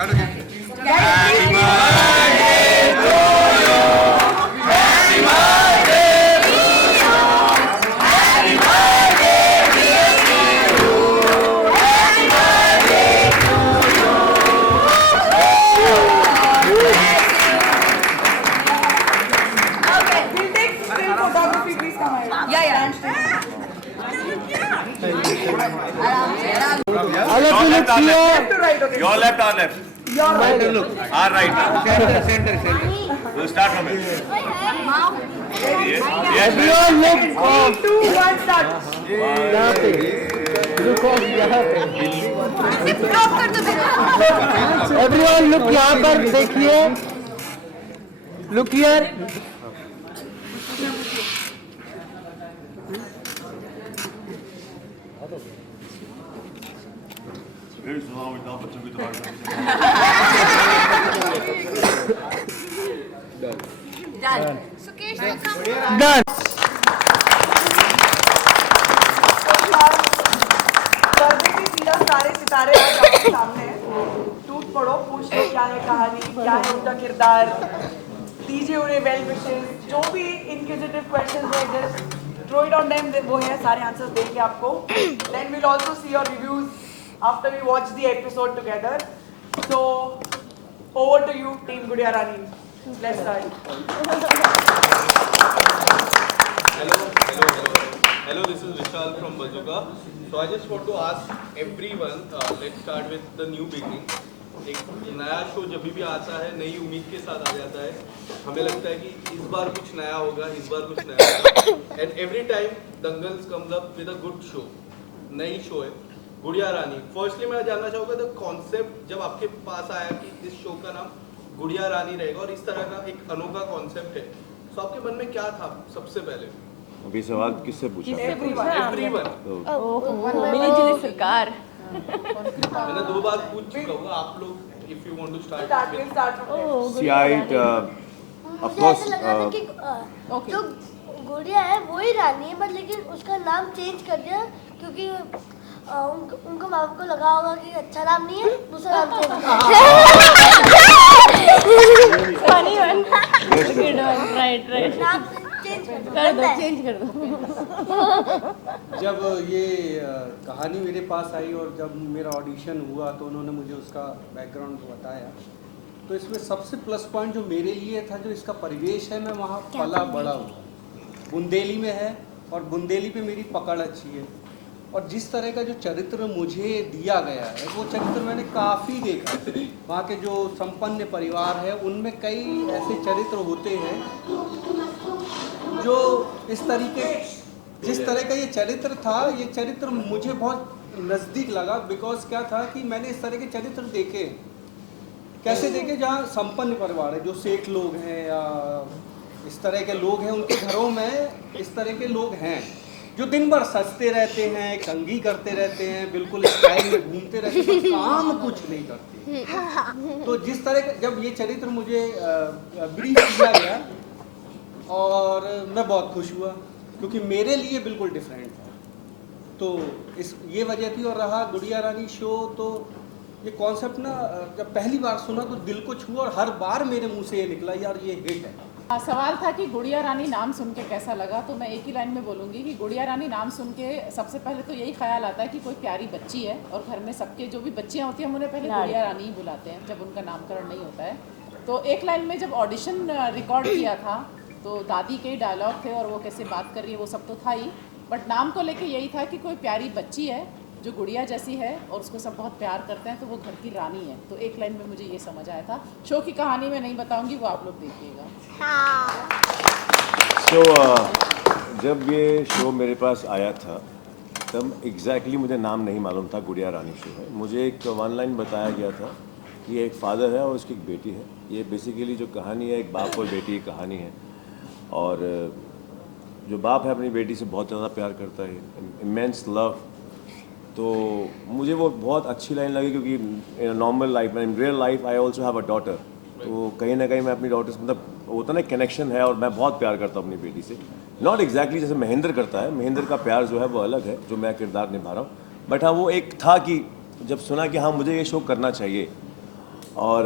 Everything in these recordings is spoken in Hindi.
Your left or left? Your right. Our right. Center. We'll start from here. Yes. Everyone look. 3, 2, 1, start. यहाँ पे रुको यहाँ पे Everyone look यहाँ पर देखिए look here Done. Sukesh, come. done सीधा सारे सितारे आज आपके सामने हैं। टूट पड़ो, पूछ लो क्या है कहानी, क्या है उनका किरदार, दीजिए उन्हें वेल विशेस, जो भी इनक्विजिटिव क्वेश्चंस है just throw it on them, वो है सारे आंसर्स देंगे आपको। Then we will also see your reviews after we watch the episode together. So over to you team Gudiya Rani, let's start. Hello, this is Vishal from Bazooka. So I just want to ask everyone, let's start with the new beginning. एक नया शो जब भी आता है नई उम्मीद के साथ आ जाता है, हमें लगता है कि इस बार कुछ नया होगा, इस बार कुछ नया होगा। And every time Dangals comes up with a good show, नई शो है गुड़िया रानी। फर्स्टली मैं जानना चाहूँगा द कॉन्सेप्ट जब आपके पास आया कि इस शो का नाम गुड़िया रानी रहेगा और इस तरह का एक अनोखा कॉन्सेप्ट है, तो आपके मन में क्या था सबसे पहले? अभी सवाल किससे पूछा? Everyone. मिली-जुली सरकार। मैंने 2 बार पूछ चुका हूँ, आप लोग if you want to start with. See, of course, जो गुड़िया है वही रानी है, बट लेकिन उसका नाम चेंज कर दिया क्योंकि उनको माँ बाप को लगा होगा कि अच्छा नाम नहीं है, दूसरा नाम Funny one. Good one. Right. नाम चेंज कर दो। जब ये कहानी मेरे पास आई और जब मेरा ऑडिशन हुआ तो उन्होंने मुझे उसका बैकग्राउंड बताया, तो इसमें सबसे प्लस पॉइंट जो मेरे लिए था, जो इसका परिवेश है, मैं वहाँ पला बड़ा हुआ, बुंदेली में है और बुंदेली पे मेरी पकड़ अच्छी है। और जिस तरह का जो चरित्र मुझे दिया गया है वो चरित्र मैंने काफ़ी देखा। वहाँ के जो संपन्न परिवार है उनमें कई ऐसे चरित्र होते हैं जो इस तरीके, जिस तरह का ये चरित्र था, ये चरित्र मुझे बहुत नज़दीक लगा। बिकॉज क्या था कि मैंने इस तरह के चरित्र देखे, कैसे देखे, जहाँ संपन्न परिवार है, जो सेठ लोग हैं या इस तरह के लोग हैं, उनके घरों में इस तरह के लोग हैं जो दिन भर सजते रहते हैं, कंघी करते रहते हैं, बिल्कुल स्टाइल में घूमते रहते हैं, काम कुछ नहीं करते। तो जिस तरह का जब ये चरित्र मुझे ब्रीफ किया गया और मैं बहुत खुश हुआ क्योंकि मेरे लिए बिल्कुल डिफरेंट था। तो ये वजह थी। और रहा गुड़िया रानी शो, तो ये कॉन्सेप्ट ना जब पहली बार सुना तो दिल को छुआ और हर बार मेरे मुंह से ये निकला, यार ये हिट है। सवाल था कि गुड़िया रानी नाम सुन के कैसा लगा, तो मैं एक ही लाइन में बोलूँगी कि गुड़िया रानी नाम सुन के सबसे पहले तो यही ख्याल आता है कि कोई प्यारी बच्ची है, और घर में सबके जो भी बच्चियाँ होती हैं हम उन्हें पहले गुड़िया रानी ही बुलाते हैं जब उनका नामकरण नहीं होता है। तो एक लाइन में जब ऑडिशन रिकॉर्ड किया था तो दादी के डायलॉग थे और वो कैसे बात कर रही है वो सब तो था ही, बट नाम को लेके यही था कि कोई प्यारी बच्ची है जो गुड़िया जैसी है और उसको सब बहुत प्यार करते हैं, तो वो घर की रानी है। तो एक लाइन में मुझे ये समझ आया था। शो की कहानी मैं नहीं बताऊंगी, वो आप लोग देखिएगा। So, जब ये शो मेरे पास आया था तब एग्जैक्टली मुझे नाम नहीं मालूम था गुड़िया रानी शो है। मुझे एक वन लाइन बताया गया था कि ये एक फादर है और उसकी एक बेटी है। ये बेसिकली जो कहानी है एक बाप और बेटी की कहानी है, और जो बाप है अपनी बेटी से बहुत ज़्यादा प्यार करता है, इमेंस लव। तो मुझे वो बहुत अच्छी लाइन लगी क्योंकि इन नॉर्मल लाइफ में, in real life I also have a daughter. तो कहीं ना कहीं मैं अपनी डॉटर से, मतलब होता ना कनेक्शन है, और मैं बहुत प्यार करता हूँ अपनी बेटी से। नॉट एग्जैक्टली जैसे महेंद्र करता है, महेंद्र का प्यार जो है वो अलग है जो मैं किरदार निभा रहा हूँ। बट हाँ, वो एक था कि जब सुना कि हाँ मुझे ये शो करना चाहिए, और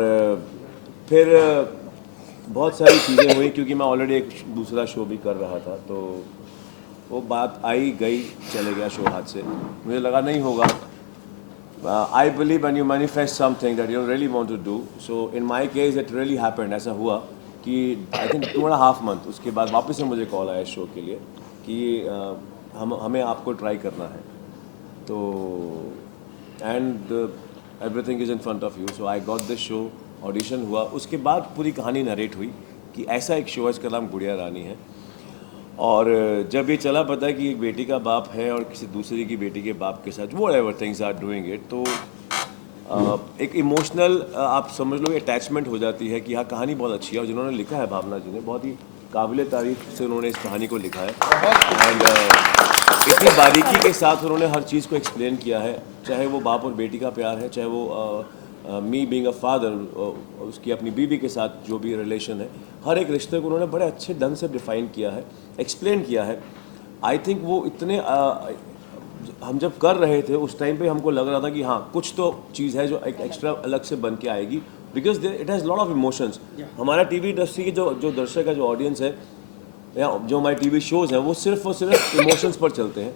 फिर बहुत सारी चीज़ें हुई क्योंकि मैं ऑलरेडी एक दूसरा शो भी कर रहा था, तो वो बात आई गई, चले गया शो हाथ से। मुझे लगा नहीं होगा। I believe when you manifest something that you really want to do, so in my case it really happened। ऐसा हुआ कि I think 2.5 month उसके बाद वापस से मुझे कॉल आया शो के लिए कि हमें आपको ट्राई करना है, तो and everything is in front of you. So I got this show, audition हुआ, उसके बाद पूरी कहानी नरेट हुई कि ऐसा एक शो है, इसका नाम गुड़िया रानी है। और जब ये चला पता है कि एक बेटी का बाप है और किसी दूसरे की बेटी के बाप के साथ whatever things are doing it, तो एक इमोशनल आप समझ लो अटैचमेंट हो जाती है कि हाँ कहानी बहुत अच्छी है। और जिन्होंने लिखा है भावना जी ने, बहुत ही काबिल तारीफ से उन्होंने इस कहानी को लिखा है एंड इतनी बारीकी के साथ उन्होंने हर चीज़ को एक्सप्लेन किया है, चाहे वो बाप और बेटी का प्यार है, चाहे वो मी बीइंग अ फादर उसकी अपनी बीवी के साथ जो भी रिलेशन है, हर एक रिश्ते को उन्होंने बड़े अच्छे ढंग से डिफाइन किया है, एक्सप्लेन किया है। आई थिंक वो इतने हम जब कर रहे थे उस टाइम पे हमको लग रहा था कि हाँ कुछ तो चीज़ है जो एक एक्स्ट्रा अलग से बन के आएगी, because it has lot of emotions. हमारा टीवी इंडस्ट्री की जो दर्शक है, जो ऑडियंस है, या जो हमारे टीवी शोज़ हैं, वो सिर्फ और सिर्फ इमोशंस पर चलते हैं।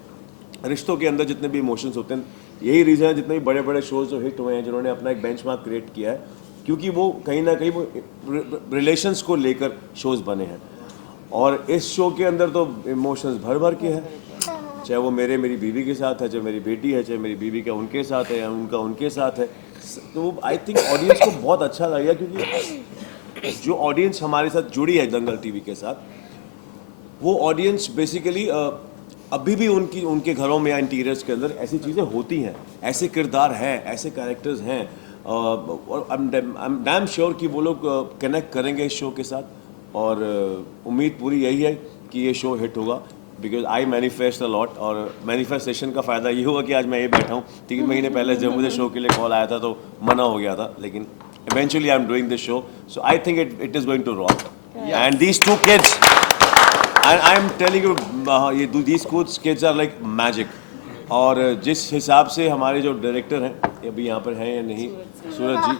रिश्तों के अंदर जितने भी इमोशंस होते हैं, यही रीज़न है जितने भी बड़े बड़े शोज़ जो हिट हुए हैं, जिन्होंने अपना एक बेंचमार्क क्रिएट किया है, क्योंकि वो कहीं ना कहीं वो रिलेशंस को लेकर शोज़ बने हैं। और इस शो के अंदर तो इमोशंस भर भर के हैं, चाहे वो मेरी बीवी के साथ है, चाहे मेरी बेटी है, चाहे मेरी बीवी का उनके साथ है, या उनका उनके साथ है। तो आई थिंक ऑडियंस को बहुत अच्छा लगेगा, क्योंकि जो ऑडियंस हमारे साथ जुड़ी है दंगल टीवी के साथ, वो ऑडियंस बेसिकली अभी भी उनके घरों में या इंटीरियर्स के अंदर ऐसी चीज़ें होती हैं, ऐसे किरदार हैं, ऐसे कैरेक्टर्स हैं, और आई एम डैम श्योर कि वो लोग कनेक्ट करेंगे इस शो के साथ। और उम्मीद पूरी यही है कि ये शो हिट होगा, because I manifest a lot. और मैनिफेस्टेशन का फ़ायदा ये हुआ कि आज मैं ये बैठा हूँ। 3 महीने पहले जब मुझे शो के लिए कॉल आया था तो मना हो गया था, लेकिन eventually I'm doing this show, so I think it is going to rock. And these two kids, and I'm telling you, these kids are like magic. और जिस हिसाब से हमारे जो डायरेक्टर हैं, अभी यहाँ पर हैं या नहीं, सूरज जी,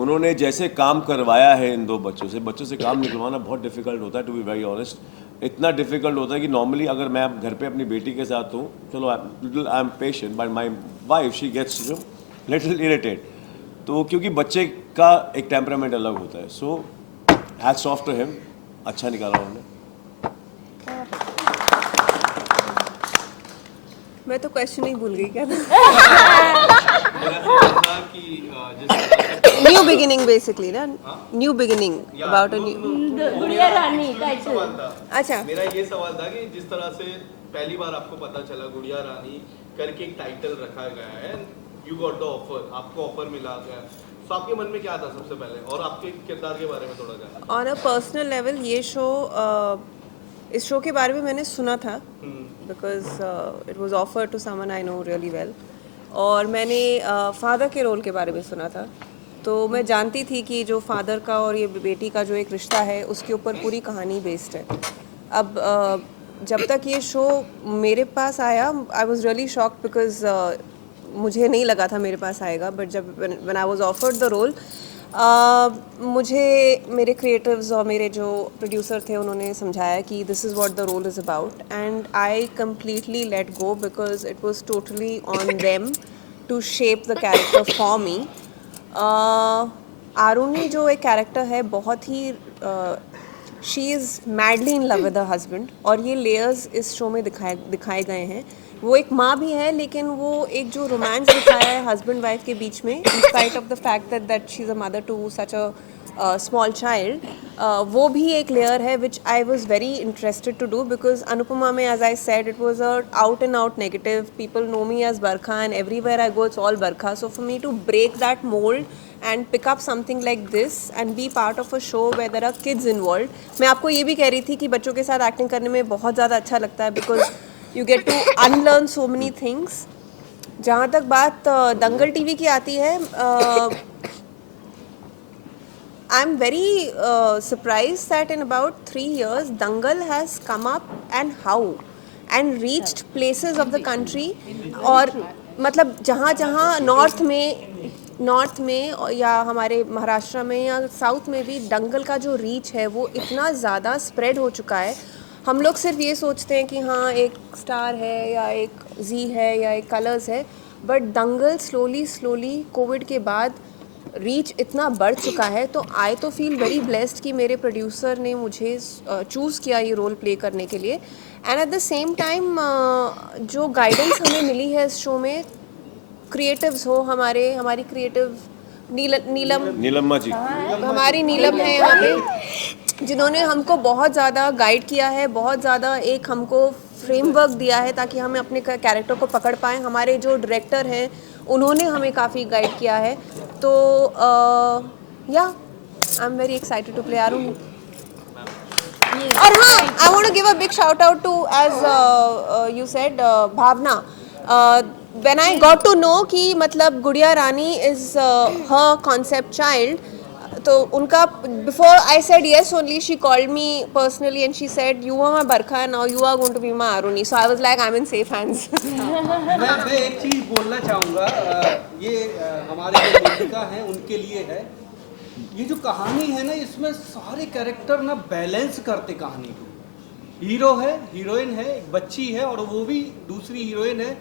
उन्होंने जैसे काम करवाया है इन 2 बच्चों से काम निकलवाना बहुत डिफिकल्ट होता है, टू बी वेरी ऑनेस्ट। इतना डिफिकल्ट होता है कि नॉर्मली अगर मैं घर पे अपनी बेटी के साथ हूँ, चलो I am patient, but my wife she gets little irritate, तो क्योंकि बच्चे का एक टेम्परामेंट अलग होता है। So hats off to him, अच्छा निकाला उन्होंने। मैं तो क्वेश्चन ही भूल गई क्या न्यू बिगिनिंग बेसिकली ना, new beginning about a new गुड़िया रानी टाइटल। अच्छा, मेरा ये सवाल था कि जिस तरह से पहली बार आपको पता चला गुड़िया रानी करके एक टाइटल रखा गया है, यू गॉट द ऑफर, आपको ऑफर मिला गया, तो आपके मन में क्या था सबसे पहले, और आपके किरदार के बारे में थोड़ा जानना। ऑन अ पर्सनल लेवल ये शो, इस शो के बारे में मैंने सुना था, because it was offered to someone I know really well, और मैंने फादर के रोल के बारे में सुना था, तो मैं जानती थी कि जो फादर का और ये बेटी का जो एक रिश्ता है उसके ऊपर पूरी कहानी बेस्ड है। अब जब तक ये शो मेरे पास आया, I was really shocked, because मुझे नहीं लगा था मेरे पास आएगा, बट जब when I was offered the role, मुझे मेरे क्रिएटिव्स और मेरे जो प्रोड्यूसर थे उन्होंने समझाया कि this is what the role is about, and I completely let go, because it was totally on them to shape the character for me. Aaruni जो एक कैरेक्टर है, बहुत ही she is madly in love with her husband, और ये लेयर्स इस शो में दिखाए गए हैं। वो एक माँ भी है, लेकिन वो एक जो रोमांस दिखाया है हस्बैंड वाइफ के बीच में, in spite of the fact that she is a mother to such a small child, वो भी एक लेयर है which I was very interested to do, because Anupamaa में, as I said, it was a out and out negative, people know me as Barkha and everywhere I go it's all Barkha, so for me to break that mould and pick up something like this and be part of a show where there are kids involved. मैं आपको ये भी कह रही थी कि बच्चों के साथ एक्टिंग करने में बहुत ज़्यादा अच्छा लगता है, because you get to unlearn so many things. जहाँ तक बात दंगल टीवी की आती है, I'm very surprised that in about 3 years Dangal has come up and reached places of the country, और मतलब जहाँ नॉर्थ में नॉर्थ में या हमारे महाराष्ट्र में या साउथ में भी दंगल का जो रीच है वो इतना ज़्यादा स्प्रेड हो चुका है। हम लोग सिर्फ ये सोचते हैं कि हाँ एक स्टार है या एक जी है या एक कलर्स है, बट दंगल स्लोली कोविड के बाद रीच इतना बढ़ चुका है। तो आई तो फील वेरी ब्लेस्ड कि मेरे प्रोड्यूसर ने मुझे चूज़ किया ये रोल प्ले करने के लिए। And at the same time जो गाइडेंस हमें मिली है इस शो में, क्रिएटिव्स हो हमारी क्रिएटिव नीलम्मा जी, हमारी नीलम है यहाँ पे, जिन्होंने हमको बहुत ज़्यादा गाइड किया है, बहुत ज़्यादा एक हमको फ्रेमवर्क दिया है ताकि हम अपने कैरेक्टर को पकड़ पाएँ। हमारे जो डायरेक्टर हैं उन्होंने हमें काफ़ी गाइड किया है। तो या I am very excited to play Aruni. और हाँ, I want to give a big shout out to as you said Bhavna. When I got to know कि मतलब गुड़िया रानी is her concept child, तो उनका before I said yes only, she called me personally and she said you are my Barkha, now you are going to be my Aruni. So I was like I'm in safe hands. मैं एक चीज़ बोलना चाहूँगा, ये हमारे जो लेखिका हैं उनके लिए है। ये जो कहानी है ना, इसमें सारे कैरेक्टर ना बैलेंस करते कहानी को। हीरो है, हीरोइन है, एक बच्ची है और वो भी दूसरी हीरोइन है।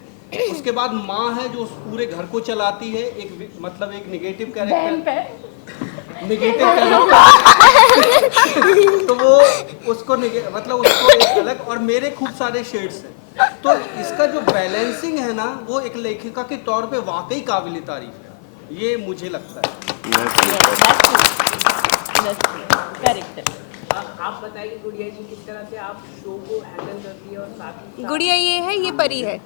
उसके बाद माँ है जो उस पूरे घर को चलाती है, एक मतलब एक नेगेटिव कैरेक्टर तो वो उसको मतलब उसको एक अलग, और मेरे खूब सारे शेड्स हैं। तो इसका जो बैलेंसिंग है ना, वो एक लेखिका के तौर पे वाकई काबिल तारीफ है, ये मुझे लगता है। करेक्ट। आप बताइए कि गुड़िया जी किस तरह से आप शो को हैंडल करती है और साथ ही गुड़िया ये है, ये परी है। आप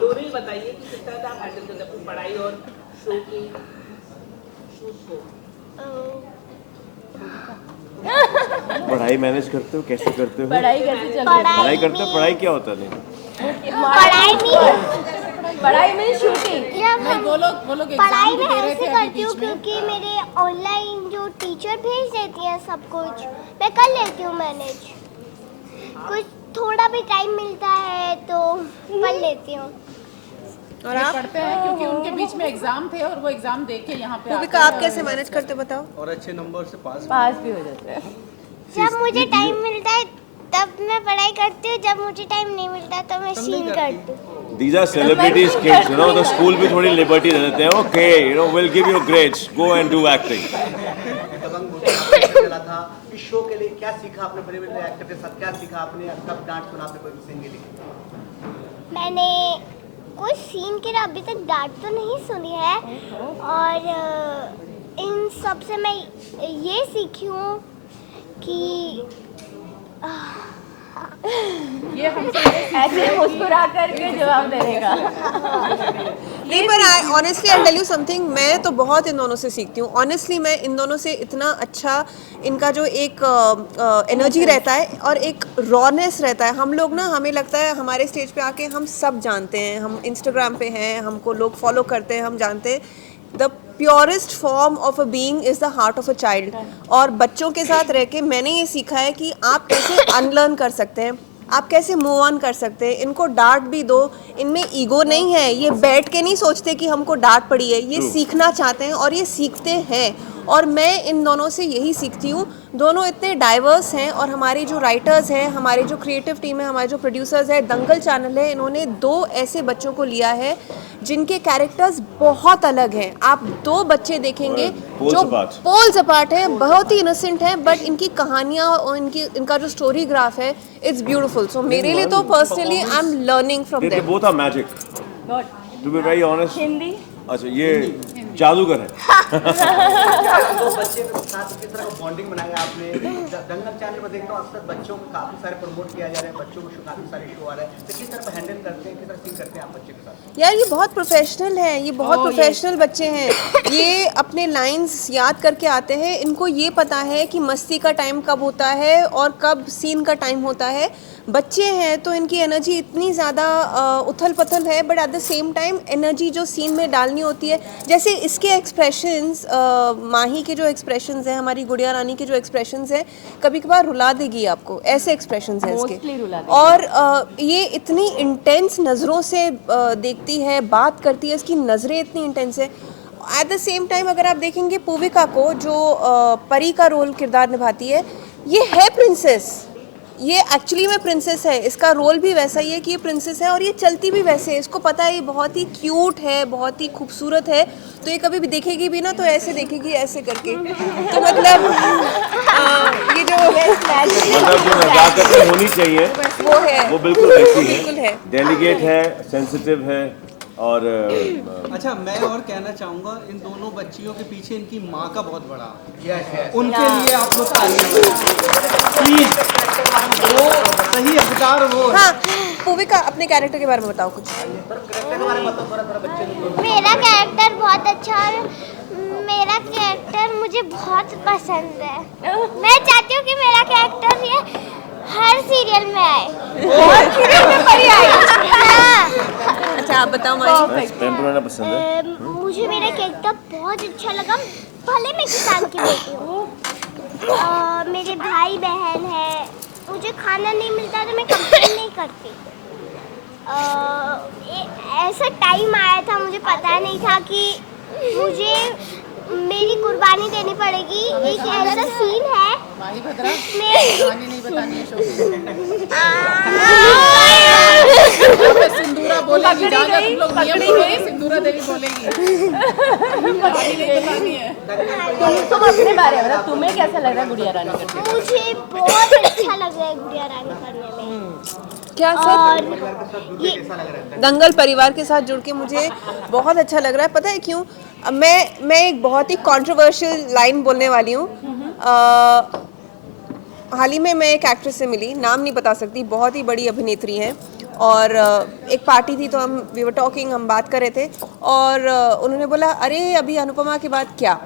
दोनों ही बताइए कि किस तरह से आप हैंडल करते हैं अपनी पढ़ाई और शो की शूट को। पढ़ाई मैनेज करते हो, कैसे करते हो? पढ़ाई कैसे चल रही है? पढ़ाई करते हो, पढ़ाई क्या होता नहीं? पढ़ाई में शूटिंग। वो लोग पढ़ाई एग्जाम में दे रहे ऐसे थे करती अभी हूँ बीच में। क्योंकि मेरे ऑनलाइन जो टीचर भेज देती हैं सब कुछ, मैं कर लेती हूँ मैनेज। कुछ थोड़ा भी टाइम मिलता है तो कर लेती हूँ। और आप पढ़ते हैं क्योंकि उनके बीच में एग्जाम थे और वो एग्जाम दे के यहाँ पे भूमिका आप कैसे मैनेज करते बताओ? और अच्छे नंबर से पास भी हो जाते हैं। जब मुझे टाइम मिलता है तब मैं पढ़ाई करती हूँ, जब मुझे टाइम नहीं मिलता तो मैं सीन करती हूँ। These are celebrities kids, you know, the school भी थोड़ी liberty दे देते हैं। Okay, you know, we'll give you grades, go and do acting. चला था इस शो के लिए, क्या सीखा आपने बड़े बड़े एक्टर के साथ, क्या सीखा आपने, कब डांट सुना आपने कोई सीन के लिए? मैंने कोई सीन के लिए अभी तक डांट तो नहीं सुनी है, और इन सब से मैं ये सीखी हूँ कि ये हमसे ऐसे मुस्कुरा करके जवाब देने का। नहीं, पर honestly I tell you something, मैं तो बहुत इन दोनों से सीखती हूँ। ऑनेस्टली मैं इन दोनों से इतना अच्छा, इनका जो एक एनर्जी रहता है और एक रॉनेस रहता है। हम लोग ना, हमें लगता है हमारे स्टेज पे आके हम सब जानते हैं, हम इंस्टाग्राम पे हैं, हमको लोग फॉलो करते हैं, हम जानते हैं। The purest form of a being is the heart of a child. और बच्चों के साथ रह के मैंने ये सीखा है कि आप कैसे अनलर्न कर सकते हैं, आप कैसे मूव ऑन कर सकते हैं। इनको डांट भी दो, इनमें ईगो नहीं है, ये बैठ के नहीं सोचते कि हमको डांट पड़ी है, ये सीखना चाहते हैं और ये सीखते हैं। और मैं इन दोनों से यही सीखती हूँ। दोनों इतने डाइवर्स हैं, और हमारे जो राइटर्स हैं, हमारे जो क्रिएटिव टीम है, हमारे जो प्रोड्यूसर्स हैं, दंगल चैनल है, इन्होंने 2 ऐसे बच्चों को लिया है जिनके कैरेक्टर्स बहुत अलग हैं। आप 2 बच्चे देखेंगे जो पोल्स अपार्ट है, बहुत ही इनोसेंट है, बट इनकी कहानियाँ और इनका जो स्टोरी ग्राफ है, इट्स ब्यूटीफुल। सो मेरे लिए तो personally I am learning from They them. both are magic. To be very honest. Hindi अच्छा, ये जादूगर है। दो बच्चे के साथ किस तरह का बॉन्डिंग बनाया आपने? दंगल चैनल में देखता हूँ अक्सर बच्चों को काफी सारे प्रमोट किया जा रहा है, बच्चों को काफी सारे शो आ रहे हैं, तो किस तरह हैंडल करते हैं, किस तरह सीन करते हैं आप बच्चे के साथ? यार ये बहुत प्रोफेशनल है, ये बहुत प्रोफेशनल बच्चे हैं। ये अपने लाइंस याद करके आते हैं, इनको ये पता है कि मस्ती का टाइम कब होता है और कब सीन का टाइम होता है। बच्चे हैं तो इनकी एनर्जी इतनी ज़्यादा उथल पथल है, but at the same time energy जो सीन में डालनी होती है, जैसे इसके एक्सप्रेशंस, माही के जो एक्सप्रेशंस हैं, हमारी गुड़िया रानी के जो एक्सप्रेशंस हैं, कभी कभार रुला देगी आपको, ऐसे एक्सप्रेशंस हैं Mostly इसके। रुला देगी। और ये इतनी इंटेंस नज़रों से देखती है, बात करती है, इसकी नज़रें इतनी इंटेंस है। एट द सेम टाइम अगर आप देखेंगे पूविका को, जो परी का रोल किरदार निभाती है, ये है प्रिंसेस, ये एक्चुअली में प्रिंसेस है, इसका रोल भी वैसा ही है कि ये प्रिंसेस है और ये चलती भी वैसे है। इसको पता है ये बहुत ही क्यूट है, बहुत ही खूबसूरत है, तो ये कभी भी देखेगी भी ना तो ऐसे देखेगी, ऐसे करके। तो मतलब ये जो मतलब जो नज़ाकत होनी चाहिए वो है, वो बिल्कुल वैसी बिल्कुल है। डेलीकेट है, सेंसिटिव है और अच्छा, मैं और कहना चाहूँगा, इन दोनों बच्चियों के पीछे इनकी माँ का बहुत बड़ा हाथ है। यस यस उनके लिए आप लोग प्लीज, वो सही अवतार वो है। हाँ, पूविका अपने कैरेक्टर के बारे में बताओ कुछ। मेरा कैरेक्टर बहुत अच्छा है, मेरा कैरेक्टर मुझे बहुत पसंद है। मैं चाहती हूँ कि मेरा कैरेक्टर ये हर सीरियल में आए। हर सीरियल में परी आए। हाँ। अच्छा, आप बताओ माही। टेम्परामेंट पसंद है। मुझे मेरा कैरेक्टर बहुत अच्छा लगा। भले मैं किसान की बेटी हूँ, मेरे भाई बहन है, मुझे खाना नहीं मिलता तो मैं कंप्लेन नहीं करती। ऐसा टाइम आया था, मुझे पता नहीं था कि मुझे मेरी कुर्बानी देनी पड़ेगी। एक ऐसा सीन है, माही भद्रा, मैं कहानी नहीं बतानी है शो में। सिंदूरा बोलेगी, जहाँ जहाँ तुम लोग नियम तोड़ोगे, सिंदूरा देवी बोलेगी। कहानी नहीं बतानी है। तुम अपने बारे में बताओ, तुम्हें कैसा लग रहा है गुड़िया रानी करके? मुझे बहुत अच्छा लग रहा है गुड़िया रानी करने में। क्या सर? और ये दंगल परिवार के साथ जुड़ के मुझे बहुत अच्छा लग रहा है। पता है क्यों? मैं एक बहुत ही कंट्रोवर्शियल लाइन बोलने वाली हूँ। हाल ही में मैं एक एक्ट्रेस से मिली, नाम नहीं बता सकती, बहुत ही बड़ी अभिनेत्री हैं, और एक पार्टी थी तो वी वर टॉकिंग, हम बात कर रहे थे, और उन्होंने बोला अरे अभी अनुपमा के बाद क्या?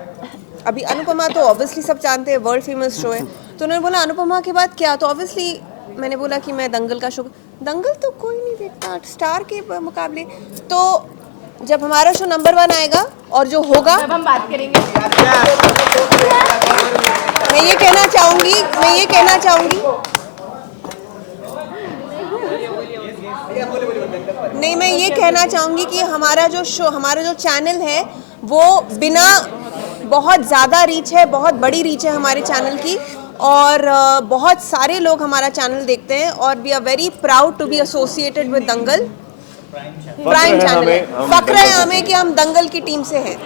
अभी अनुपमा तो ऑब्वियसली सब जानते हैं, वर्ल्ड फेमस शो है, तो उन्होंने बोला अनुपमा के बाद क्या? तो ऑब्वियसली मैंने बोला कि मैं दंगल का शो। दंगल तो कोई नहीं देखता स्टार के मुकाबले। तो जब हमारा शो नंबर 1 आएगा और जो होगा, तब हम बात करेंगे। मैं ये कहना चाहूँगी नहीं, मैं ये कहना चाहूँगी कि हमारा जो शो, हमारा जो चैनल है, वो बिना, बहुत ज़्यादा रीच है, बहुत बड़ी रीच है हमारे चैनल की, और बहुत सारे लोग हमारा चैनल देखते हैं, और we are very proud to be associated with Dangal. Prime channel है, फक्र है हमें कि हम दंगल की टीम से हैं।